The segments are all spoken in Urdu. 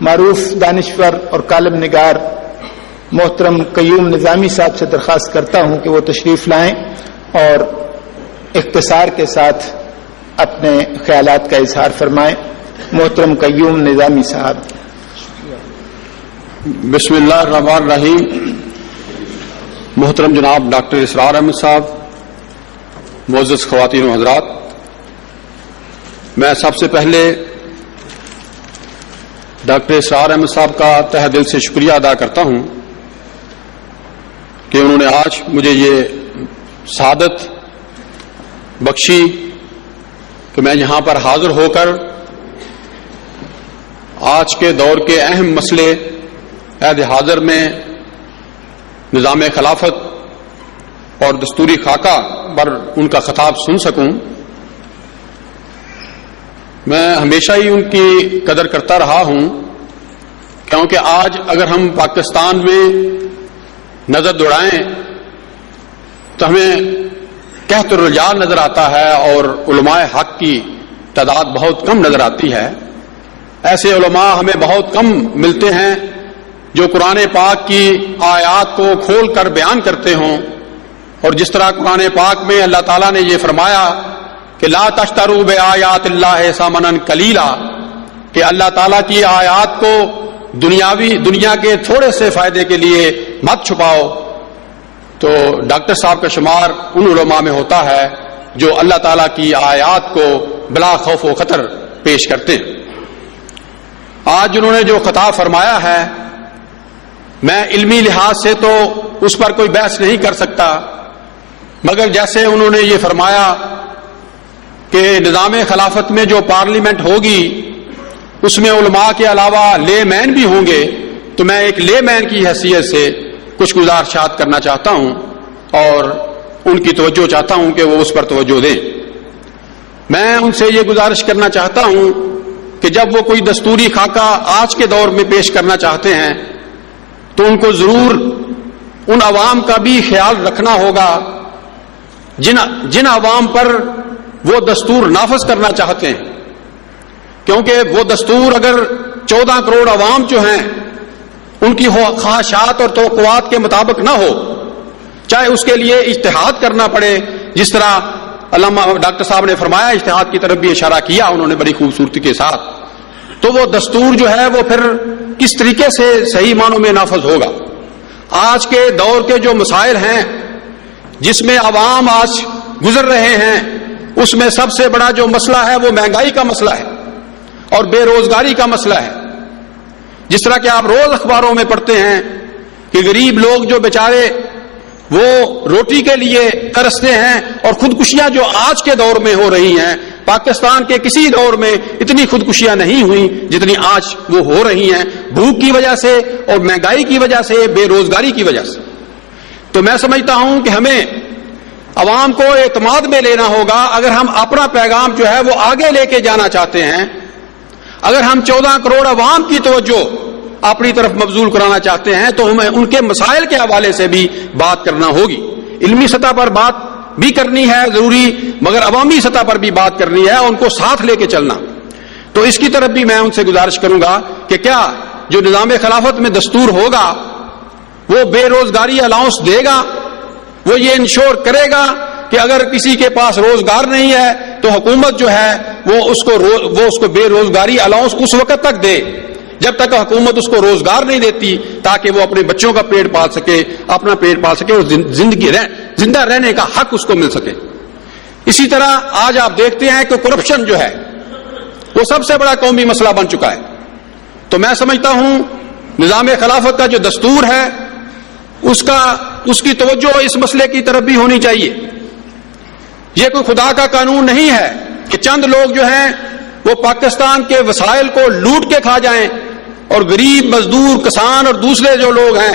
معروف دانشور اور کالم نگار محترم قیوم نظامی صاحب سے درخواست کرتا ہوں کہ وہ تشریف لائیں اور اختصار کے ساتھ اپنے خیالات کا اظہار فرمائیں. محترم قیوم نظامی صاحب. بسم اللہ الرحمن الرحیم. محترم جناب ڈاکٹر اسرار احمد صاحب، معزز خواتین و حضرات، میں سب سے پہلے ڈاکٹر اسرار احمد صاحب کا تہ دل سے شکریہ ادا کرتا ہوں کہ انہوں نے آج مجھے یہ سعادت بخشی کہ میں یہاں پر حاضر ہو کر آج کے دور کے اہم مسئلے عہد حاضر میں نظام خلافت اور دستوری خاکہ پر ان کا خطاب سن سکوں. میں ہمیشہ ہی ان کی قدر کرتا رہا ہوں، کیونکہ آج اگر ہم پاکستان میں نظر دوڑائیں تو ہمیں کہت الرجال نظر آتا ہے اور علماء حق کی تعداد بہت کم نظر آتی ہے. ایسے علماء ہمیں بہت کم ملتے ہیں جو قرآن پاک کی آیات کو کھول کر بیان کرتے ہوں، اور جس طرح قرآن پاک میں اللہ تعالیٰ نے یہ فرمایا کہ لا تشتروا بآیات اللہ ثمنا قلیلا، کہ اللہ تعالیٰ کی آیات کو دنیا کے تھوڑے سے فائدے کے لیے مت چھپاؤ. تو ڈاکٹر صاحب کا شمار ان علماء میں ہوتا ہے جو اللہ تعالیٰ کی آیات کو بلا خوف و خطر پیش کرتے ہیں. آج انہوں نے جو خطاب فرمایا ہے، میں علمی لحاظ سے تو اس پر کوئی بحث نہیں کر سکتا، مگر جیسے انہوں نے یہ فرمایا کہ نظام خلافت میں جو پارلیمنٹ ہوگی اس میں علماء کے علاوہ لے مین بھی ہوں گے، تو میں ایک لے مین کی حیثیت سے کچھ گزارشات کرنا چاہتا ہوں اور ان کی توجہ چاہتا ہوں کہ وہ اس پر توجہ دیں. میں ان سے یہ گزارش کرنا چاہتا ہوں کہ جب وہ کوئی دستوری خاکہ آج کے دور میں پیش کرنا چاہتے ہیں تو ان کو ضرور ان عوام کا بھی خیال رکھنا ہوگا جن عوام پر وہ دستور نافذ کرنا چاہتے ہیں، کیونکہ وہ دستور اگر 14 کروڑ عوام جو ہیں ان کی خواہشات اور توقعات کے مطابق نہ ہو، چاہے اس کے لیے اجتہاد کرنا پڑے، جس طرح علامہ ڈاکٹر صاحب نے فرمایا، اجتہاد کی طرف بھی اشارہ کیا انہوں نے بڑی خوبصورتی کے ساتھ، تو وہ دستور جو ہے وہ پھر کس طریقے سے صحیح معنوں میں نافذ ہوگا. آج کے دور کے جو مسائل ہیں جس میں عوام آج گزر رہے ہیں، اس میں سب سے بڑا جو مسئلہ ہے وہ مہنگائی کا مسئلہ ہے اور بے روزگاری کا مسئلہ ہے. جس طرح کہ آپ روز اخباروں میں پڑھتے ہیں کہ غریب لوگ جو بیچارے وہ روٹی کے لیے ترستے ہیں، اور خودکشیاں جو آج کے دور میں ہو رہی ہیں، پاکستان کے کسی دور میں اتنی خودکشیاں نہیں ہوئی جتنی آج وہ ہو رہی ہیں، بھوک کی وجہ سے اور مہنگائی کی وجہ سے، بے روزگاری کی وجہ سے. تو میں سمجھتا ہوں کہ ہمیں عوام کو اعتماد میں لینا ہوگا. اگر ہم اپنا پیغام جو ہے وہ آگے لے کے جانا چاہتے ہیں، اگر ہم 14 کروڑ عوام کی توجہ اپنی طرف مبذول کرانا چاہتے ہیں، تو ہمیں ان کے مسائل کے حوالے سے بھی بات کرنا ہوگی. علمی سطح پر بات بھی کرنی ہے ضروری، مگر عوامی سطح پر بھی بات کرنی ہے، ان کو ساتھ لے کے چلنا. تو اس کی طرف بھی میں ان سے گزارش کروں گا کہ کیا جو نظام خلافت میں دستور ہوگا وہ بے روزگاری الاؤنس دے گا، وہ یہ انشور کرے گا کہ اگر کسی کے پاس روزگار نہیں ہے تو حکومت جو ہے وہ اس کو بے روزگاری الاؤنس اس وقت تک دے جب تک حکومت اس کو روزگار نہیں دیتی، تاکہ وہ اپنے بچوں کا پیٹ پال سکے، اپنا پیٹ پال سکے اور زندہ رہنے کا حق اس کو مل سکے. اسی طرح آج آپ دیکھتے ہیں کہ کرپشن جو ہے وہ سب سے بڑا قومی مسئلہ بن چکا ہے. تو میں سمجھتا ہوں نظام خلافت کا جو دستور ہے اس کی توجہ اس مسئلے کی طرف بھی ہونی چاہیے. یہ کوئی خدا کا قانون نہیں ہے کہ چند لوگ جو ہیں وہ پاکستان کے وسائل کو لوٹ کے کھا جائیں اور غریب مزدور کسان اور دوسرے جو لوگ ہیں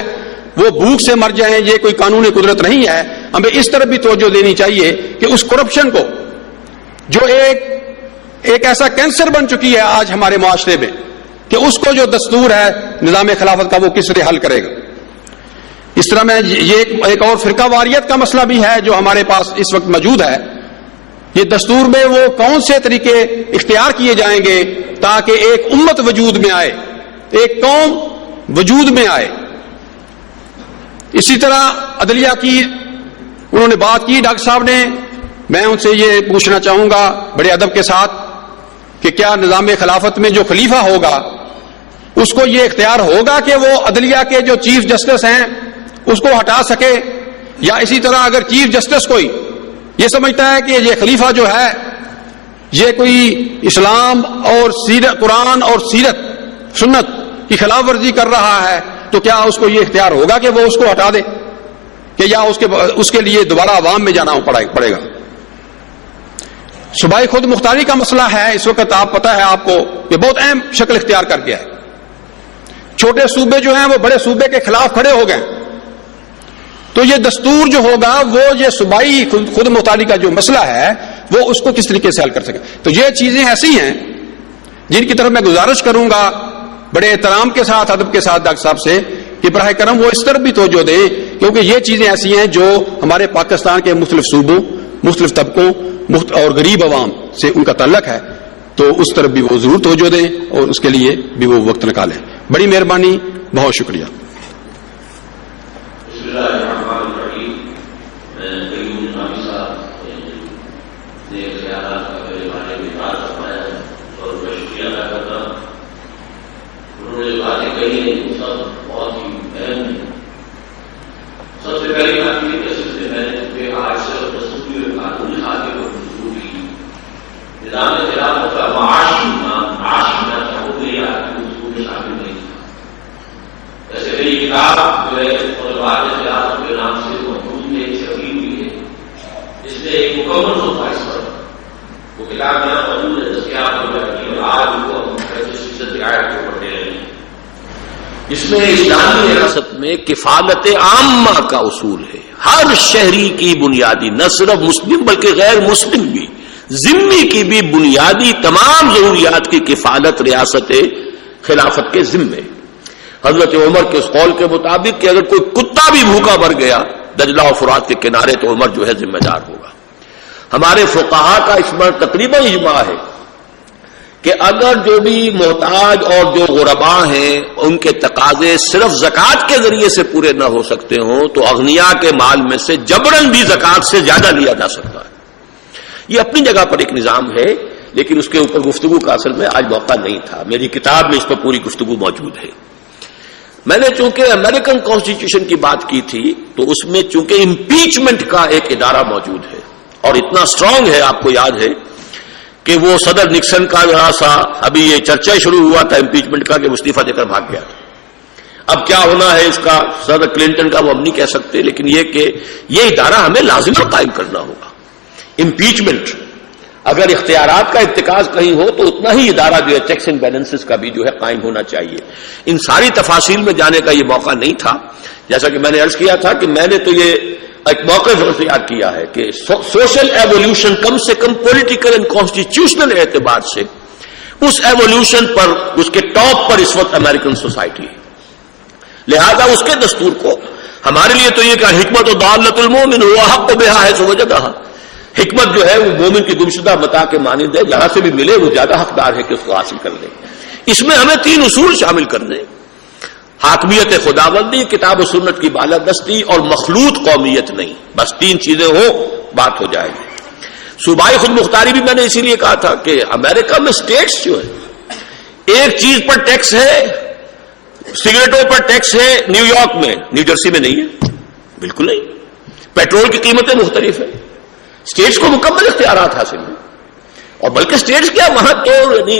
وہ بھوک سے مر جائیں. یہ کوئی قانونی قدرت نہیں ہے. ہمیں اس طرف بھی توجہ دینی چاہیے کہ اس کرپشن کو جو ایک ایسا کینسر بن چکی ہے آج ہمارے معاشرے میں، کہ اس کو جو دستور ہے نظام خلافت کا وہ کس طرح حل کرے گا. اس طرح میں یہ ایک اور فرقہ واریت کا مسئلہ بھی ہے جو ہمارے پاس اس وقت موجود ہے. یہ دستور میں وہ کون سے طریقے اختیار کیے جائیں گے تاکہ ایک امت وجود میں آئے، ایک قوم وجود میں آئے. اسی طرح عدلیہ کی انہوں نے بات کی ڈاکٹر صاحب نے. میں ان سے یہ پوچھنا چاہوں گا بڑے ادب کے ساتھ کہ کیا نظام خلافت میں جو خلیفہ ہوگا اس کو یہ اختیار ہوگا کہ وہ عدلیہ کے جو چیف جسٹس ہیں اس کو ہٹا سکے, یا اسی طرح اگر چیف جسٹس کوئی یہ سمجھتا ہے کہ یہ خلیفہ جو ہے یہ کوئی اسلام اور سیرت, قرآن اور سیرت سنت کی خلاف ورزی کر رہا ہے, تو کیا اس کو یہ اختیار ہوگا کہ وہ اس کو ہٹا دے, کہ یا اس کے لیے دوبارہ عوام میں جانا پڑے گا؟ صوبائی خود مختاری کا مسئلہ ہے اس وقت, آپ پتہ ہے آپ کو کہ بہت اہم شکل اختیار کر گیا ہے. چھوٹے صوبے جو ہیں وہ بڑے صوبے کے خلاف کھڑے ہو گئے. تو یہ دستور جو ہوگا وہ یہ صوبائی خود مختاری کا جو مسئلہ ہے وہ اس کو کس طریقے سے حل کر سکے. تو یہ چیزیں ایسی ہیں جن کی طرف میں گزارش کروں گا بڑے احترام کے ساتھ, ادب کے ساتھ ڈاکٹر صاحب سے کہ براہ کرم وہ اس طرف بھی توجہ دیں, کیونکہ یہ چیزیں ایسی ہیں جو ہمارے پاکستان کے مختلف صوبوں, مختلف طبقوں اور غریب عوام سے ان کا تعلق ہے, تو اس طرف بھی وہ ضرور توجہ دیں اور اس کے لیے بھی وہ وقت نکالیں. بڑی مہربانی, بہت شکریہ. سب سے پہلی بات یہ کہ سلسلے میں آج سے قانونی خاطے کو نظام خلافت کا معاشی شامل نہیں تھا. جیسے میری کتاب جو ہے طلباء خلافت کے نام سے محفوظ میں ایک چھپی ہوئی ہے, اس میں ایک مکمل ہوتا ہے اس پر. وہ کتاب میرا موجود ہے جس کے آپ کو اور آج کو ہم 35% رعایت کو پڑھتے رہے ہیں. اس میں اسلامی ریاست میں کفالت عامہ کا اصول ہے. ہر شہری کی بنیادی, نہ صرف مسلم بلکہ غیر مسلم بھی, ذمہ کی بھی بنیادی تمام ضروریات کی کفالت ریاست خلافت کے ذمے. حضرت عمر کے اس قول کے مطابق کہ اگر کوئی کتا بھی بھوکا مر گیا دجلہ و فرات کے کنارے تو عمر جو ہے ذمہ دار ہوگا. ہمارے فقہا کا اس پر تقریباً اجماع ہے کہ اگر جو بھی محتاج اور جو غرباء ہیں ان کے تقاضے صرف زکوٰۃ کے ذریعے سے پورے نہ ہو سکتے ہوں تو اغنیاء کے مال میں سے جبراً بھی زکوٰۃ سے زیادہ لیا جا سکتا ہے. یہ اپنی جگہ پر ایک نظام ہے, لیکن اس کے اوپر گفتگو کا اصل میں آج موقع نہیں تھا. میری کتاب میں اس پر پوری گفتگو موجود ہے. میں نے چونکہ امریکن کانسٹیٹیوشن کی بات کی تھی تو اس میں چونکہ امپیچمنٹ کا ایک ادارہ موجود ہے اور اتنا اسٹرانگ ہے, آپ کو یاد ہے کہ وہ صدر نکسن کا ذرا سا ابھی یہ چرچا شروع ہوا تھا امپیچمنٹ کا کہ استعفیٰ دے کر بھاگ گیا. اب کیا ہونا ہے اس کا, صدر کلنٹن کا وہ ہم نہیں کہہ سکتے, لیکن یہ کہ یہ ادارہ ہمیں لازم قائم کرنا ہوگا. امپیچمنٹ اگر اختیارات کا ارتکاز کہیں ہو تو اتنا ہی ادارہ جو ہے چیکس اینڈ بیلنسز کا بھی جو ہے قائم ہونا چاہیے. ان ساری تفاصیل میں جانے کا یہ موقع نہیں تھا. جیسا کہ میں نے عرض کیا تھا کہ میں نے تو یہ ایک موقع اختیار کیا ہے کہ سوشل ایوولوشن کم سے کم پولیٹیکل اینڈ کانسٹیٹیوشنل اعتبار سے اس ایوولوشن پر, اس کے ٹاپ پر اس وقت امریکن سوسائٹی ہے. لہذا اس کے دستور کو ہمارے لیے تو یہ کہ حکمت و ضالۃ المومن ہوا حق بہا ہے سو وجدہ. حکمت جو ہے وہ مومن کی گمشدہ متاع کے مانند ہے, جہاں سے بھی ملے وہ زیادہ حقدار ہے کہ اس کو حاصل کر لے. اس میں ہمیں 3 اصول شامل کرنے, حاکمیت خداوندی, کتاب و سنت کی بالادستی اور مخلوط قومیت نہیں. بس 3 چیزیں ہو بات ہو جائے گی. صوبائی خود مختاری بھی میں نے اسی لیے کہا تھا کہ امریکہ میں اسٹیٹس جو ہے ایک چیز پر ٹیکس ہے, سگریٹوں پر ٹیکس ہے نیو یارک میں, نیو جرسی میں نہیں ہے, بالکل نہیں. پیٹرول کی قیمتیں مختلف ہیں. اسٹیٹس کو مکمل اختیارات حاصل ہیں, اور بلکہ اسٹیٹس کیا وہاں تو یعنی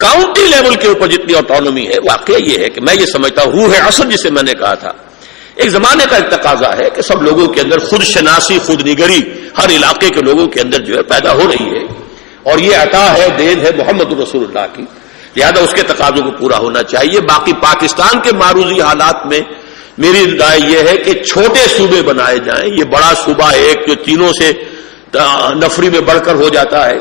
کاؤنٹی لیول کے اوپر جتنی آٹونومی ہے. واقعہ یہ ہے کہ میں یہ سمجھتا ہوں روح عصر جسے میں نے کہا تھا, ایک زمانے کا ایک تقاضا ہے کہ سب لوگوں کے اندر خود شناسی, خود نگری ہر علاقے کے لوگوں کے اندر جو ہے پیدا ہو رہی ہے, اور یہ عطا ہے, دین ہے محمد رسول اللہ کی. لہذا اس کے تقاضوں کو پورا ہونا چاہیے. باقی پاکستان کے معروضی حالات میں میری رائے یہ ہے کہ چھوٹے صوبے بنائے جائیں. یہ بڑا صوبہ ایک جو تینوں سے نفری میں بڑھ کر ہو جاتا ہے,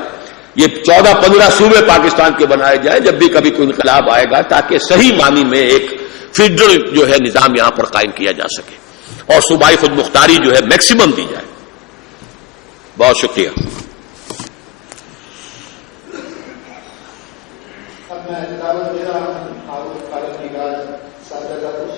یہ 14-15 صوبے پاکستان کے بنائے جائیں جب بھی کبھی کوئی انقلاب آئے گا, تاکہ صحیح معنی میں ایک فیڈرل جو ہے نظام یہاں پر قائم کیا جا سکے اور صوبائی خود مختاری جو ہے میکسیمم دی جائے. بہت شکریہ. اب میں مراج صاحبزادہ